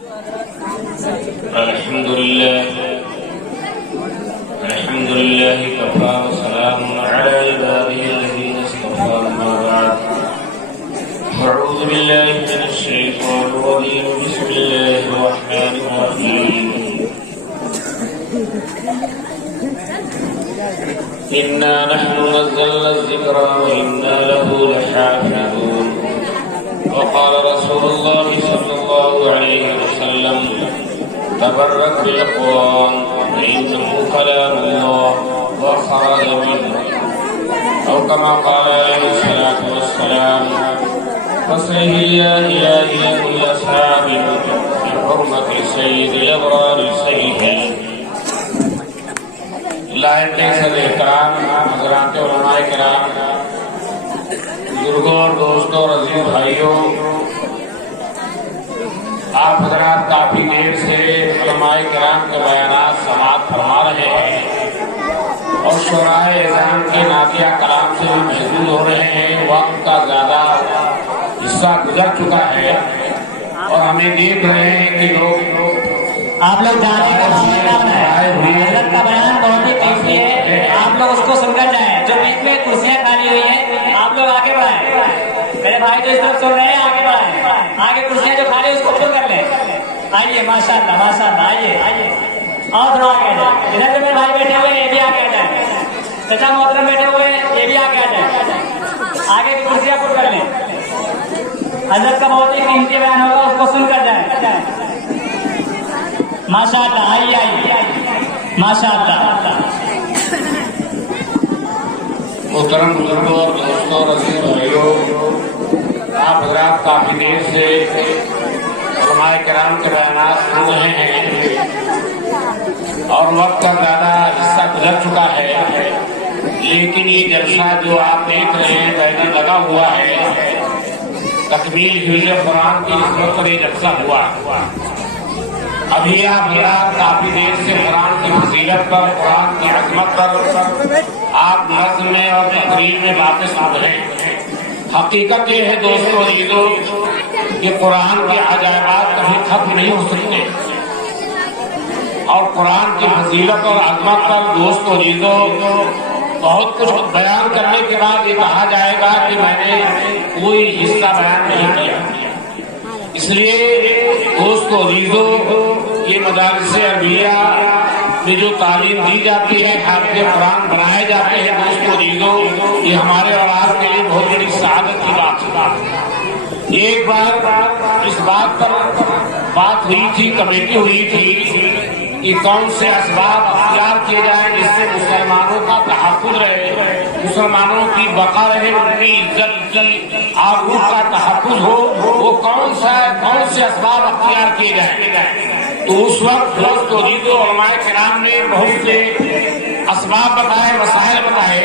الحمد لله كفى وسلام على عباده الذين اصطفى أما بعد أعوذ بالله من الشيطان الرجيم بسم الله الرحمن الرحيم إنا نحن نزلنا الذكر وإنا له لحافظون وقال رسول الله صلى الله عليه وسلم تبرك بالقرآن فإنه كلام الله وخرج منه أو كما قال عليه الصلاة والسلام فصله يا إلهي كل أصحاب بحرمة سيد الأبرار سيدنا لائق صدر احترام حضرات علماء کرام بزرگوں اور دوستوں اور عزیز بھائیوں، آپ حضرات کافی دیر سے علماء کرام کے بیانات سماعت فرما رہے ہیں اور شعراء اذان کے نعتیہ کلام سے بھی محظوظ ہو رہے ہیں۔ وقت کا زیادہ حصہ گزر چکا ہے اور ہمیں دیکھ رہے ہیں کہ لوگ آپ لوگ جانے کا حضرت کا بیان بہت ہی قیمتی ہے، آپ لوگ اس کو سن کر جائیں۔ جو بیچ میں کرسیاں خالی ہوئی ہیں آپ لوگ آگے بڑھائیں، میرے بھائی جو اس طرف سن رہے ہیں آگے بڑھائیں، آگے کرسیاں جو خالی اس کو پر کر لیں۔ آئیے ماشاءاللہ ماشاءاللہ، آئیے اور تھوڑا آگے آ جائیں۔ ادھر جو میرے بھائی بیٹھے ہوئے ہیں یہ بھی آگے آ جائیں، چچا محترم بیٹھے ہوئے ہیں یہ بھی آگے آ جائیں، آگے کی کرسیاں پر کر لیں۔ حضرت کا بہت ہی قیمتی بیان ہوگا، اس کو سن کر جائیں۔ ماشاءاللہ، آئیے ماشاءاللہ۔ محترم بزرگوں اور دوستوں اور عزیز بھائیوں، آپ حضرات کافی دیر سے علماء کرام کے بیانات سن رہے ہیں اور وقت کا زیادہ حصہ گزر چکا ہے، لیکن یہ جلسہ جو آپ دیکھ رہے ہیں بینر لگا ہوا ہے، تکمیل حفظ قرآن کی نسبت پر یہ جلسہ ہوا۔ ابھی آپ حضرات کافی دیر سے قرآن کی فضیلت پر، قرآن کی عظمت پر آپ نظم میں اور تقریر میں باتیں سن رہے ہیں۔ حقیقت یہ ہے دوستو عزیزو کہ قرآن کے عجائبات کبھی ختم نہیں ہو سکتے اور قرآن کی فضیلت اور عظمت پر دوستو عزیزو بہت کچھ بیان کرنے کے بعد یہ کہا جائے گا کہ میں نے کوئی حصہ بیان نہیں کیا۔ اس لیے دوستو عزیزو یہ مدارس عربیہ میں جو تعلیم دی جاتی ہے، حافظ قرآن بنائے جاتے ہیں، دوستو عزیزو یہ ہمارے اور آپ کے لیے بہت بڑی سعادت کی بات ہے۔ ایک بار اس بات پر بات ہوئی تھی، کمیٹی ہوئی تھی کہ کون سے اسباب اختیار کیے جائیں جس سے مسلمانوں کا تحفظ رہے، مسلمانوں کی بقا رہے، ان کی عزت آبرو کا تحفظ ہو، وہ کون سے اسباب اختیار کیے جائیں۔ تو اس وقت دوستو عزیزو علماء کرام نے بہت سے اسباب بتائے، وسائل بتائے،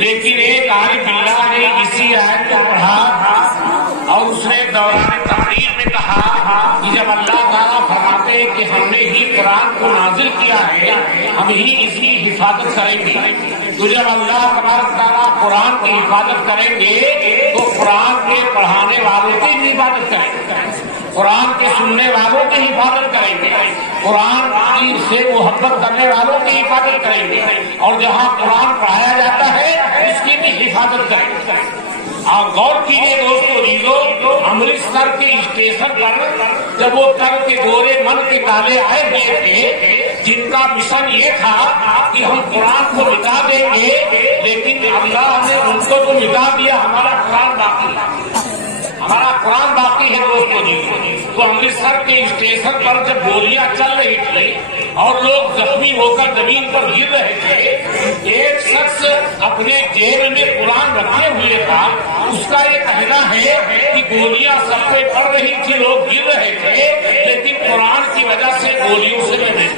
لیکن ایک عارف باللہ نے اسی آیت کو پڑھا اور اس نے دوران تقریر میں کہا کہ جب اللہ تعالیٰ فرماتے ہیں کہ ہم نے ہی قرآن کو نازل کیا ہے، ہم ہی اس کی حفاظت کریں گے، تو جب اللہ تبارک تعالیٰ قرآن کی حفاظت کریں گے تو قرآن کے پڑھانے والوں کی حفاظت کریں گے، قرآن کے سننے والوں کی حفاظت کریں گے، قرآن سے محبت کرنے والوں کی حفاظت کریں گے، اور جہاں قرآن پڑھایا جاتا ہے اس کی بھی حفاظت کریں گے۔ آپ غور کیجیے دوستو عزیزو، امرتسر کے اسٹیشن پر جب وہ تر کے گورے من کے کالے آئے ہوئے تھے جن کا مشن یہ تھا کہ ہم قرآن کو مٹا دیں گے، لیکن اللہ نے ان کو تو مٹا دیا، ہمارا قرآن باقی ہے، ہمارا قرآن باقی ہے دوستو عزیزو۔ تو امرتسر کے اسٹیشن پر جب گولیاں چل رہی تھی اور لوگ زخمی ہو کر زمین پر گر رہے تھے، ایک شخص اپنے جیب میں قرآن رکھے ہوئے تھا، اس کا یہ کہنا ہے کہ گولیاں سب پہ پڑ رہی تھی، لوگ گر رہے تھے، لیکن قرآن کی وجہ سے گولیوں سے میں نہیں۔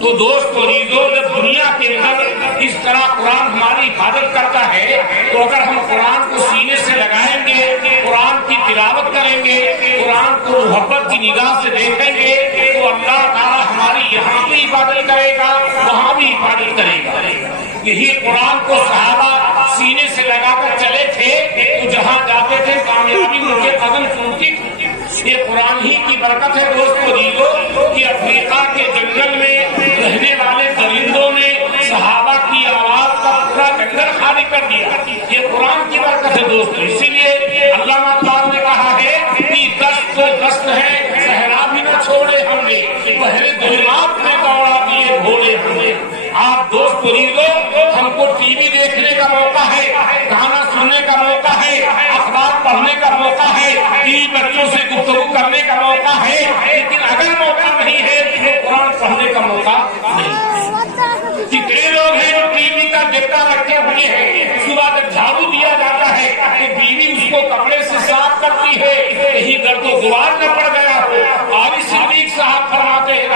تو دوستو عزیزو جب دنیا کے اندر اس طرح قرآن ہماری حفاظت کرتا ہے تو اگر ہم قرآن کو سینے سے لگائیں گے، قرآن کی تلاوت کریں گے، قرآن کو محبت کی نگاہ سے دیکھیں گے تو اللہ تعالیٰ ہماری یہاں بھی حفاظت کرے گا، وہاں بھی حفاظت کرے گا۔ یہی قرآن کو صحابہ سینے سے لگا کر چلے تھے تو جہاں جاتے تھے کامیابی ان کے قدم چومتی تھی۔ یہ قرآن ہی کی برکت ہے دوستو جیو کہ افریقہ کے جنگل میں رہنے والے درندوں نے صحابہ کی آواز کا پورا جنگل خالی کر دیا. یہ قرآن کی برکت ہے دوستو. اسی لیے علامہ اقبال نے کہا ہے کہ دست تو دست ہے صحرا بھی نہ چھوڑے ہم نے پہلے ظلمات میں دوڑا دیے بھولے ہم نے. آپ دوست ہم کو ٹی وی دیکھنے کا موقع ہے, گانا سننے کا موقع ہے, اخبار پڑھنے کا موقع ہے, بچوں سے گفتگو کرنے کا موقع ہے, لیکن اگر موقع نہیں ہے تو قرآن پڑھنے کا موقع نہیں. کتنے لوگ ہیں جو ٹی وی کا ڈبہ رکھے ہوئے ہیں, صبح جب جھاڑو دیا جاتا ہے کہ بیوی اس کو کپڑے سے صاف کرتی ہے, یہی درد و غبار نہ پڑ گیا ہو. عالی صدیق صاحب فرماتے ہیں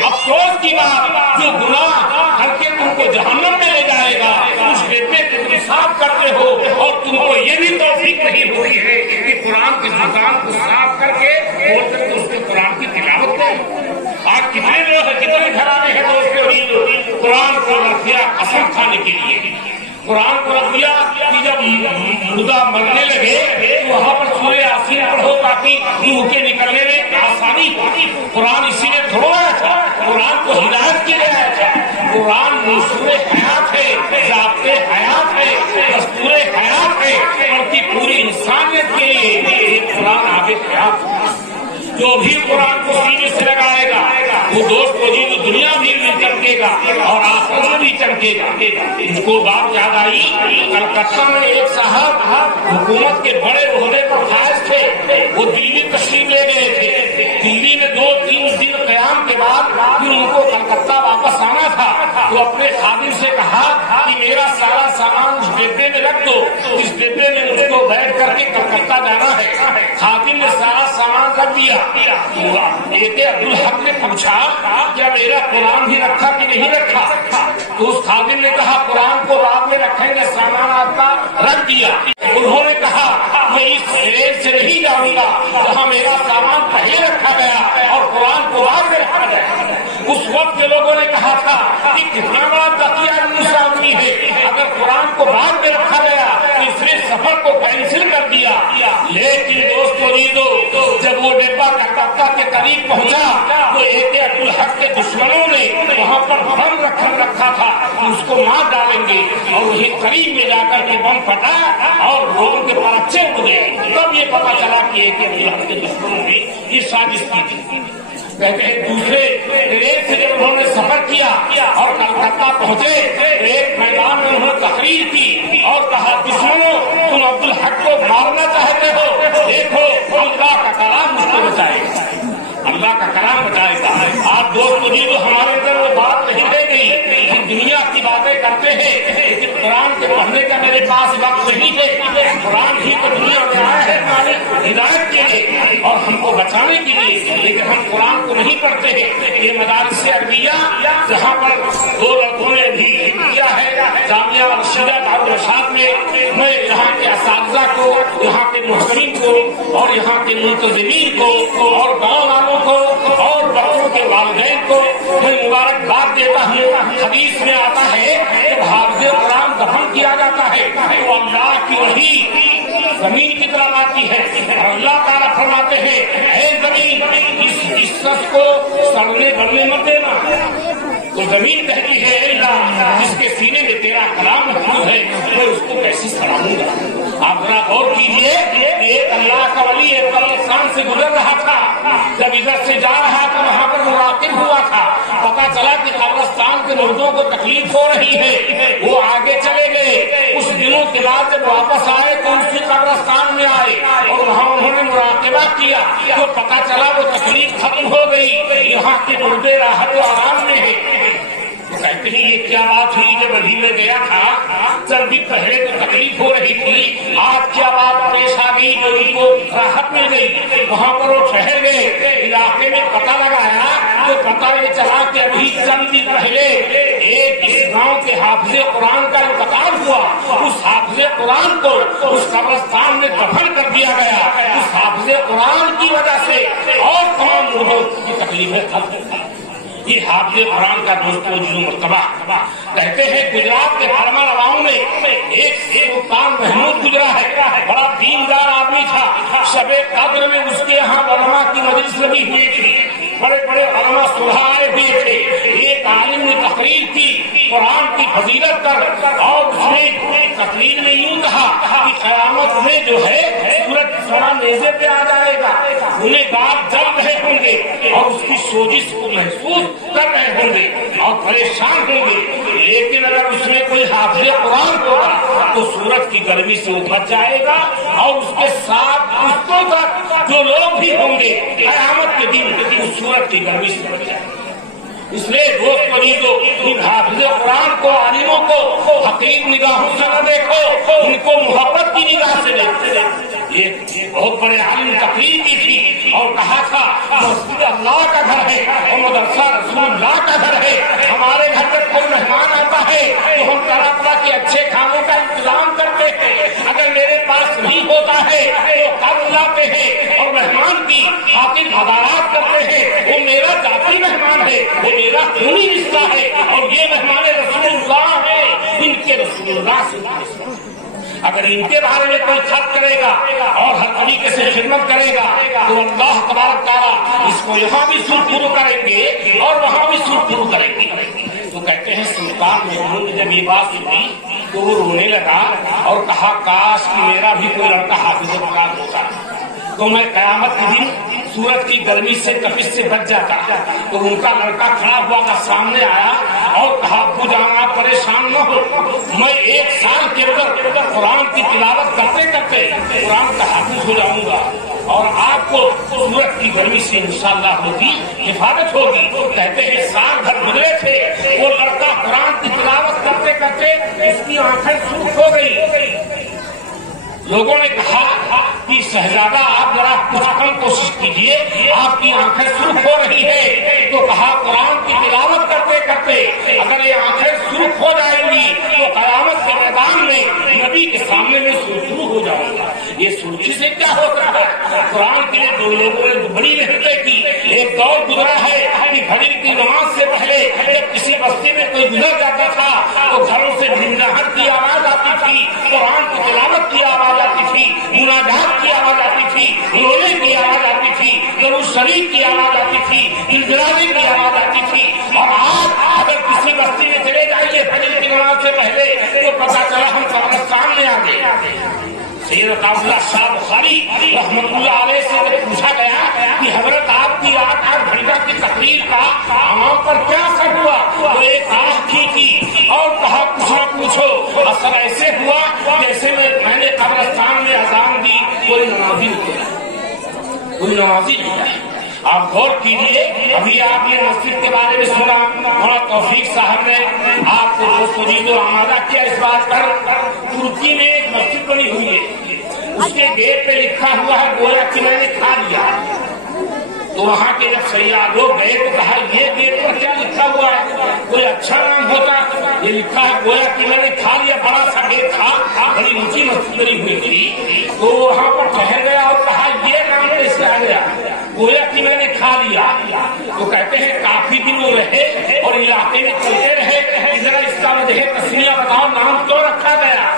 افسوس کی بات جو گناہ کر کے تم کو جہنم میں لے جائے گا اس ڈبے کو تم صاف کرتے ہو, اور تم کو یہ بھی توفیق نہیں ہوئی ہے کہ قرآن کی زبان کو صاف کر کے اور تک اس کے قرآن کی تلاوت کریں. آج کتنے لوگ ہیں, کتنے گھرانے ہیں دوستوں قرآن کو رکھ دیا قسم کھانے کے لیے, قرآن کو رکھ دیا کہ جب مردہ مرنے لگے وہاں پر سورہ یاسین پڑھو تاکہ روح کے نکلنے میں آسانی ہو. قرآن اسی نے دھڑوایا تھا, قرآن کو ہدایت کی گیا تھا. قرآن منصور حیات ہے, ضابطے حیات ہے, دستور حیات ہے, اور کی پوری انسانیت کے لیے قرآن آگے حیات ہے. جو بھی قرآن کو سینے سے لگائے گا وہ دوست کو جی دنیا بھی چمکے گا اور آخرت بھی چمکے گا. اس کو بات یاد آئی, کلکتہ میں ایک صاحب حکومت کے بڑے عہدے پر فائز تھے, وہ دلی تشریف لے گئے تھے. دلی میں 2-3 دن قیام کے بعد پھر ان کو کلکتہ واپس آنا تھا, تو اپنے خادم سے کہا کہ میرا سارا سامان اس ڈبے میں رکھ دو, اس ڈبے میں مجھ کو بیٹھ کر کے کلکتہ جانا ہے. خادم نے سارا سامان رکھ دیا. عبدالحق نے پوچھا کیا میرا قرآن بھی رکھا کہ نہیں رکھا, تو اس خادم نے کہا قرآن کو بعد میں رکھیں گے, سامان آپ کا رکھ دیا. انہوں نے کہا میں اس ریل سے نہیں جاؤں گا جہاں میرا سامان پہلے رکھا گیا اور قرآن کو بعد میں رکھا گیا. اس وقت کے لوگوں نے کہا تھا کہ کتنا بڑا تقیہ آدمی ہے, اگر قرآن کو بعد میں رکھا گیا تو اس نے سفر کو کینسل کر دیا. لیکن دوستو جب وہ ڈبہ کلکتہ کے قریب پہنچا تو ایک عبدالحق کے دشمنوں نے وہاں پر بم رکھا تھا, اس کو مار ڈالیں گے, اور وہی قریب میں جا کر کے بم پھٹا اور لوگوں کے پرچے اڑ گئے. تب یہ پتا چلا کہ ایک عبدالحق کے دشمنوں نے یہ سازش کی تھی. کہتے ہیں دوسرے ریل سے جب انہوں نے سفر کیا اور کلکتہ پہنچے ایک میدان میں انہوں نے تقریر کی اور کہا دشمنوں تم عبدالحق کو مارنا چاہتے ہو, دیکھو اللہ کا کلام اس کو بچائے گا, اللہ کا کلام بچائے گا. آپ دوست مجھے ہمارے اندر وہ بات نہیں رہ گئی, ہم دنیا کی باتیں کرتے ہیں لیکن قرآن کے پڑھنے کا میرے پاس وقت نہیں ہے. قرآن ہی تو دنیا میں آیا ہے ہماری ہدایت کے لیے اور ہم کو بچانے کے لیے, لیکن ہم قرآن کو نہیں پڑھتے ہیں. یہ مدارس عربیہ جہاں پر 2 لڑکوں نے بھی کیا ہے, جامعہ رشیدہ دارالرشاد میں یہاں کے اساتذہ کو, یہاں کے محسنین کو اور یہاں کے منتظمین کو اور گاؤں والوں کو اور بچوں کے والدین کو میں مبارکباد دیتا ہوں. حدیث میں آتا ہے جب حافظ قرآن دفن کیا جاتا ہے تو اللہ کی وحی زمین کی طرف آتی ہے اور اللہ تعالیٰ فرماتے ہیں اے زمین اس شخص کو سڑنے بڑھنے مت دینا. تو زمین کہتی ہے اے اللہ جس کے سینے میں تیرا کلام محفوظ ہے میں اس کو کیسے سڑاؤں گا. آپ ذرا غور کیجیے, ایک اللہ کا ولی ایک قبرستان سے گزر رہا تھا, جب ادھر سے جا رہا تھا وہاں پر مراقب ہوا تھا, پتا چلا کہ قبرستان کے مردوں کو تکلیف ہو رہی ہے, وہ آگے چلے گئے. کچھ دنوں کے بعد جب واپس آئے تو اسی قبرستان میں آئے اور وہاں انہوں نے مراقبہ کیا تو پتا چلا وہ تکلیف ختم ہو گئی, یہاں کے مردے راحت و آرام میں ہیں. کہتے ہیں یہ کیا بات ہوئی, جب ابھی میں گیا تھا چند دن پہلے تو تکلیف ہو رہی تھی, آج کیا بات پیش آ گئی جو ان کو راحت مل گئی. وہاں پر وہ ٹھہر گئے, علاقے میں پتہ لگایا تو پتہ یہ چلا کہ ابھی چند دن پہلے ایک اس گاؤں کے حافظ قرآن کا انتقال ہوا, اس حافظ قرآن کو اس قبرستان میں دفن کر دیا گیا. اس حافظ قرآن کی وجہ سے اور تمام لوگوں کی تکلیفیں ختم. یہ حافظ قرآن کا دوستوں جو مرتبہ کہتے ہیں گجرات کے فرما رواؤں میں ایک سلطان محمود گزرا ہے، بڑا دیندار آدمی تھا، شب قدر میں اس کے یہاں علماء کی مجلس لگی ہوئی تھی، بڑے بڑے علماء صلحاء آئے ہوئے تھے، ایک عالم نے تقریر کی قرآن کی فضیلت پر، اور اس نے تقریر میں یوں کہا کہ قیامت میں جو ہے سورج سونا نیزے پہ آ جائے گا، انہیں گار جل رہے ہوں گے اور اس کی سوزش کو محسوس کر رہے ہوں گے اور پریشان ہوں گے، لیکن اگر اس میں کوئی حافظ قرآن ہوگا تو سورج کی گرمی سے وہ بچ جائے گا اور اس کے ساتھ پشتوں تک جو لوگ بھی ہوں گے قیامت کے دن اس سورج کی گرمی سے بچ جائے گا۔ اس لیے دوست مریضوں ان حافظ قرآن کو عالموں کو حقیق نگاہوں سے نہ دیکھو، ان کو محبت کی نگاہ سے دیکھو۔ یہ بہت بڑے عالم تقریر کی تھی اور کہا تھا مسجد اللہ کا گھر ہے اور مدرسہ رسول اللہ کا گھر ہے، ہمارے گھر جب کوئی مہمان آتا ہے تو ہم طرح طرح کے اچھے کھانوں کا انتظام کرتے ہیں، اگر میرے پاس نہیں ہوتا ہے تو قرض لاتے ہیں اور مہمان کی خاطر ہدایات کرتے ہیں، وہ میرا ذاتی مہمان ہے، وہ میرا خونی رشتہ ہے اور یہ مہمان رسول اللہ ہے، ان کے رسول اللہ سے اگر ان کے بارے میں کوئی خط کرے گا اور ہر طریقے سے خدمت کرے گا تو اللہ تبارک تعالیٰ اس کو یہاں بھی سرخرو کریں گے اور وہاں بھی سرخرو کریں گے۔ تو کہتے ہیں سلطان محمود نے جب یہ بات سنی تو وہ رونے لگا اور کہا کاش کہ میرا بھی کوئی لڑکا حافظ قرآن ہوتا تو میں قیامت کے دن سورج کی گرمی سے تپش سے بچ جاتا۔ تو ان کا لڑکا کھڑا ہوا کا سامنے آیا اور کہا ابو جان آپ پریشان نہ ہو، میں 1 سال کے اندر قرآن کی تلاوت کرتے کرتے قرآن کا حافظ ہو جاؤں گا اور آپ کو سورج کی گرمی سے انشاءاللہ ہوگی حفاظت ہوگی۔ کہتے ہیں سال بھر گزرے تھے، وہ لڑکا قرآن کی تلاوت کرتے کرتے اس کی آنکھیں سرخ ہو گئی۔ لوگوں نے کہا کہ شہزادہ آپ ذرا کچھ کم کوشش کیجیے، آپ کی آنکھیں سرخ ہو رہی ہے، تو کہا قرآن کی تلاوت کرتے کرتے اگر یہ آنکھیں سرخ ہو جائیں گی تو قیامت کے میدان میں نبی کے سامنے میں سرخرو ہو جاؤں گا۔ یہ سرخی سے کیا ہوتا ہے؟ قرآن کے لیے 2 لوگوں نے بڑی محنتیں کی، ایک دور گزرا ہے کہ فجر کی نماز سے پہلے جب کسی بستی میں کوئی گزر جاتا تھا تو گھروں سے جھنجھناہٹ کی آواز آتی تھی، قرآن کی تلاوت کی آواز آتی تھی، مناجات کی آواز آتی تھی، رونے کی آواز آتی تھی، درود شریف کی آواز آتی تھی، انفرادی کی آواز آتی تھی۔ اور آج اگر کسی بستی میں چلے جائیے فجر کی نماز سے پہلے تو پتا چلا ہم قبرستان میں آ گئے۔ سید عطاءاللہ شاہ بخاری رحمۃ اللہ علیہ سے جب پوچھا گیا کہ حضرت آپ کی 8 گھنٹہ کی تقریر کا عوام پر کیا اثر ہوا، وہ ایک آنکھ تھی اور کہا کچھ نہ پوچھو، اثر ایسے ہوا جیسے میں نے قبرستان میں اذان دی، کوئی نمازی نہیں۔ آپ غور کیجیے، ابھی آپ نے مسجد کے بارے میں سنا، مولانا توفیق صاحب نے آپ کو دوستوں آمادہ کیا اس بات پر۔ ترکی میں ایک مسجد بنی ہوئی ہے، اس کے گیٹ پہ لکھا ہوا ہے گویا کہ میں نے کھا لیا۔ تو وہاں کے جب سیاح لوگ گئے تو کہا یہ گیٹ پر کیا لکھا ہوا ہے، کوئی اچھا نام ہوتا، یہ لکھا ہے گویا کہ میں نے کھا لیا۔ بڑا سا گیٹ تھا، بڑی اونچی مسجد بنی ہوئی تھی، تو وہاں پر ٹہل گیا اور کہا یہ نام کیسے آ گیا، گویا کہ میں نے کھا لیا۔ تو کہتے ہیں کافی دن وہ رہے اور علاقے میں چلتے رہے کہ ذرا اس کا وجہ تسمیہ بتاؤ، نام کیوں رکھا گیا۔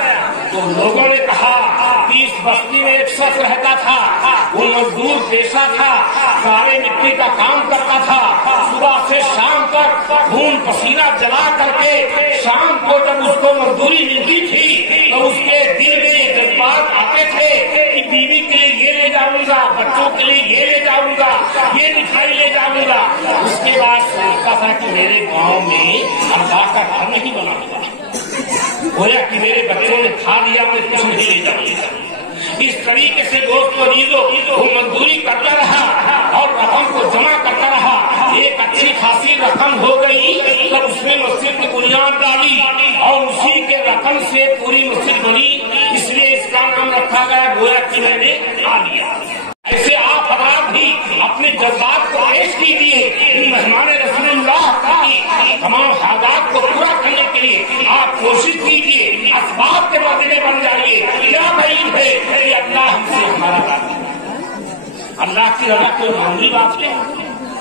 تو لوگوں نے کہا کہ اس بستی میں ایک شخص رہتا تھا، وہ مزدور پیشہ تھا، سارے مٹی کا کام کرتا تھا، صبح سے شام تک خون پسینہ جلا کر کے شام کو جب اس کو مزدوری ملتی تھی تو اس کے دل میں جذبات آتے تھے کہ بیوی کے لیے یہ لے جاؤں گا، بچوں کے لیے یہ لے جاؤں گا، یہ مٹھائی لے جاؤں گا۔ اس کے بعد سوچتا تھا کہ میرے گاؤں میں اللہ کا گھر نہیں بنا ہوا، گویا کہ میرے بچوں نے کھا لیا، میں کچھ نہیں لے جاؤں۔ اس طریقے سے دوست وہ مزدوری کرتا رہا اور رقم کو جمع کرتا رہا، ایک اچھی خاصی رقم ہو گئی، تب اس نے مسجد کی بنیاد ڈالی اور اسی کے رقم سے پوری مسجد بنی، اس لیے اس کا نام رکھا گیا گویا کہ میں نے کھا لیا۔ ایسے آپ حضرات بھی اپنے جذبات کو پیش کیجیے، ان مہمان رسول اللہ کی تمام حاجات کو پورا کرنے کے لیے آپ کوشش کیجیے، اسباب کے بدلے بن جائیے۔ کیا بعید ہے کہ اللہ ہم سے ہمارا راضی، اللہ کی رضا کوئی معمولی بات نہیں،